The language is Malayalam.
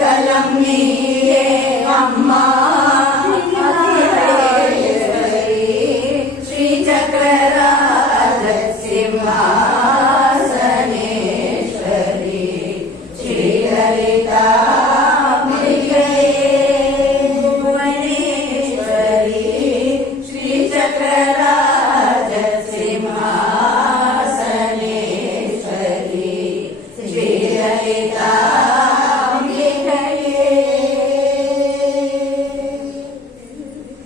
കലം നീയേ അമ്മ.